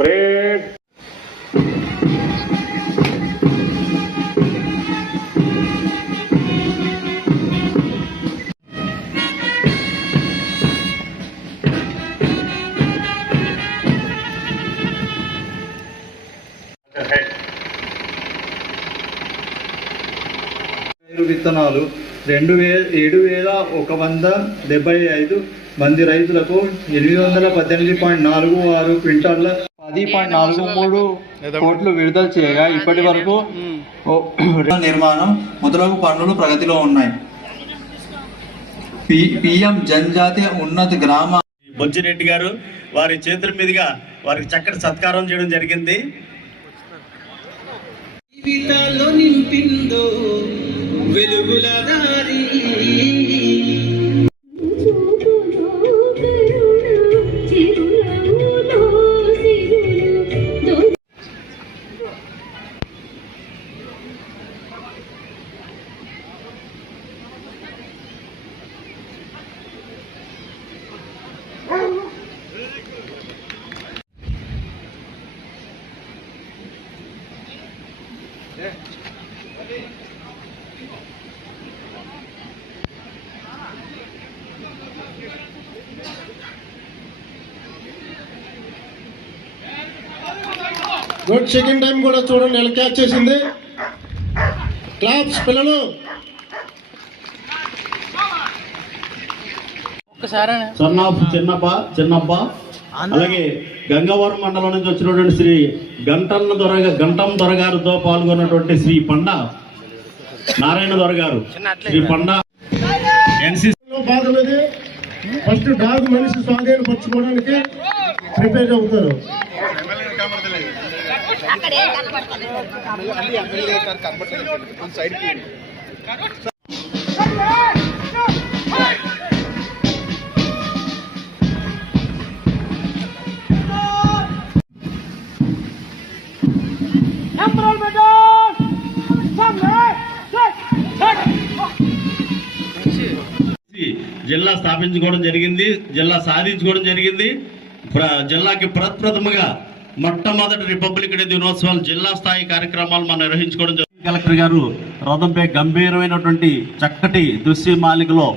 Parade. విత్తనాలు 7,175 మంది రైతులకు 818.46 క్వింటాళ్ల 10.43 కోట్లు విడుదల చేయగా ఇప్పటి వరకు నిర్మాణం మొదలగు పనులు ప్రగతిలో ఉన్నాయి. పిఎం జనజాతీయ ఉన్నత గ్రామ బొజ్జిరెడ్డి గారు వారి చేతుల మీదుగా వారికి చక్కటి సత్కారం చేయడం జరిగింది. జీవితాల్లో నింపిందో వెలుగుల దారి గుడ్. సెకండ్ టైం కూడా చూడండి, ఎలా క్యాచ్ చేసింది. క్లాప్స్ పిల్లలు. చిన్నప్ప అలాగే గంగవరం మండలం నుంచి వచ్చినటువంటి శ్రీ గంటం దొరగారితో పాల్గొన్నటువంటి శ్రీ పండ నారాయణ దొరగారు, శ్రీ పండ భాగం ఇది. ఫస్ట్ డాగ్ మనిషి స్వాధీనపరచుకోవడానికి ప్రిపేర్ అవుతారు. జిల్లా స్థాపించుకోవడం జరిగింది, జిల్లా సాధించుకోవడం జరిగింది. జిల్లాకి ప్రప్రథమగా మొట్టమొదటి రిపబ్లిక్ డే దినోత్సవాలు జిల్లా స్థాయి కార్యక్రమాలు మనం నిర్వహించుకోవడం జరిగింది. కలెక్టర్ గారు రథంపై గంభీరమైనటువంటి చక్కటి దృశ్యమాలికలో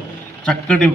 చక్కటి